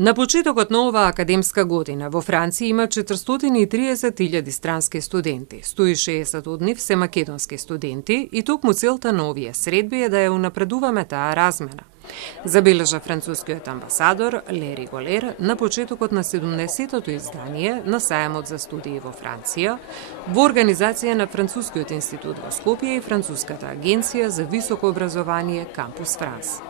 На почетокот на оваа академска година во Франција има 430.000 странски студенти. 160 од нив се македонски студенти и токму целта на овие средби е да ја унапредуваме таа размена. Забележа францускиот амбасадор Лери Голер на почетокот на 70-тото издание на Сајмот за студии во Франција, во организација на Францускиот институт во Скопје и Француската агенција за високо образование Кампус Франс.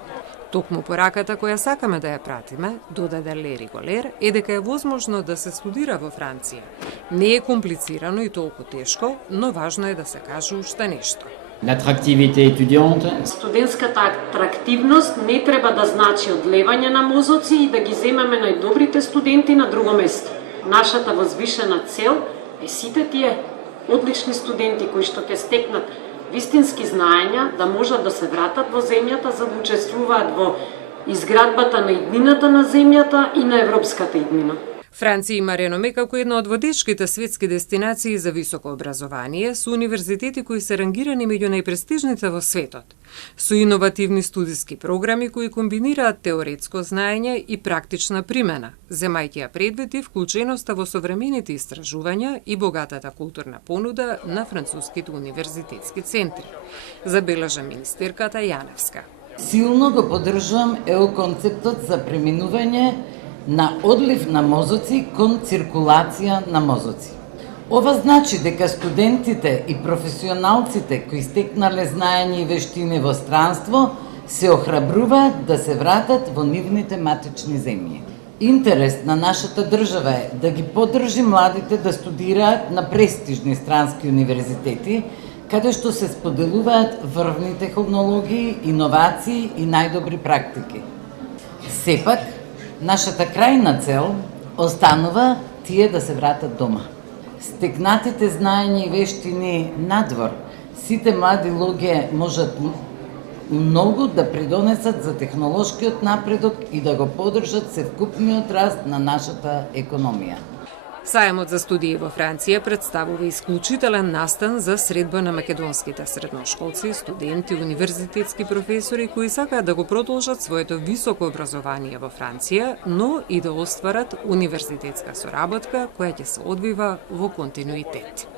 Токму пораката која сакаме да ја пратиме, додаде Лери Голер, е дека е возможно да се студира во Франција. Не е комплицирано и толку тешко, но важно е да се каже уште нешто. L'attractivité étudiante. Студентската атрактивност не треба да значи одлевање на мозоци и да ги земеме најдобрите студенти на друго место. Нашата возвишена цел е сите тие одлични студенти кои што ќе стекнат вистински знаења да можат да се вратат во земјата за да учествуваат во изградбата на иднината на земјата и на европската иднина. Франција има реноме како една од водечките светски дестинации за високо образование со универзитети кои се рангирани меѓу најпрестижните во светот, со иновативни студиски програми кои комбинираат теоретско знаење и практична примена, земајќи ја предвид и вклученоста во современите истражувања и богатата културна понуда на француските универзитетски центри, забележа министерката Јаневска. Силно го поддржувам концептот за преминување на одлив на мозоци кон циркулација на мозоци. Ова значи дека студентите и професионалците кои стекнале знаење и вештини во странство се охрабруваат да се вратат во нивните матични земји. Интерес на нашата држава е да ги поддржи младите да студираат на престижни странски универзитети, каде што се споделуваат врвни технологии, иновации и најдобри практики. Сепак, нашата крајна цел останува тие да се вратат дома. Стекнатите знаења и вештини надвор, сите млади луѓе можат многу да придонесат за технолошкиот напредок и да го поддржат севкупниот раст на нашата економија. Сајмот за студии во Франција представува исклучителен настан за средба на македонските средношколци, студенти, универзитетски професори кои сакаат да го продолжат своето високо образование во Франција, но и да остварат универзитетска соработка која ќе се одвива во континуитет.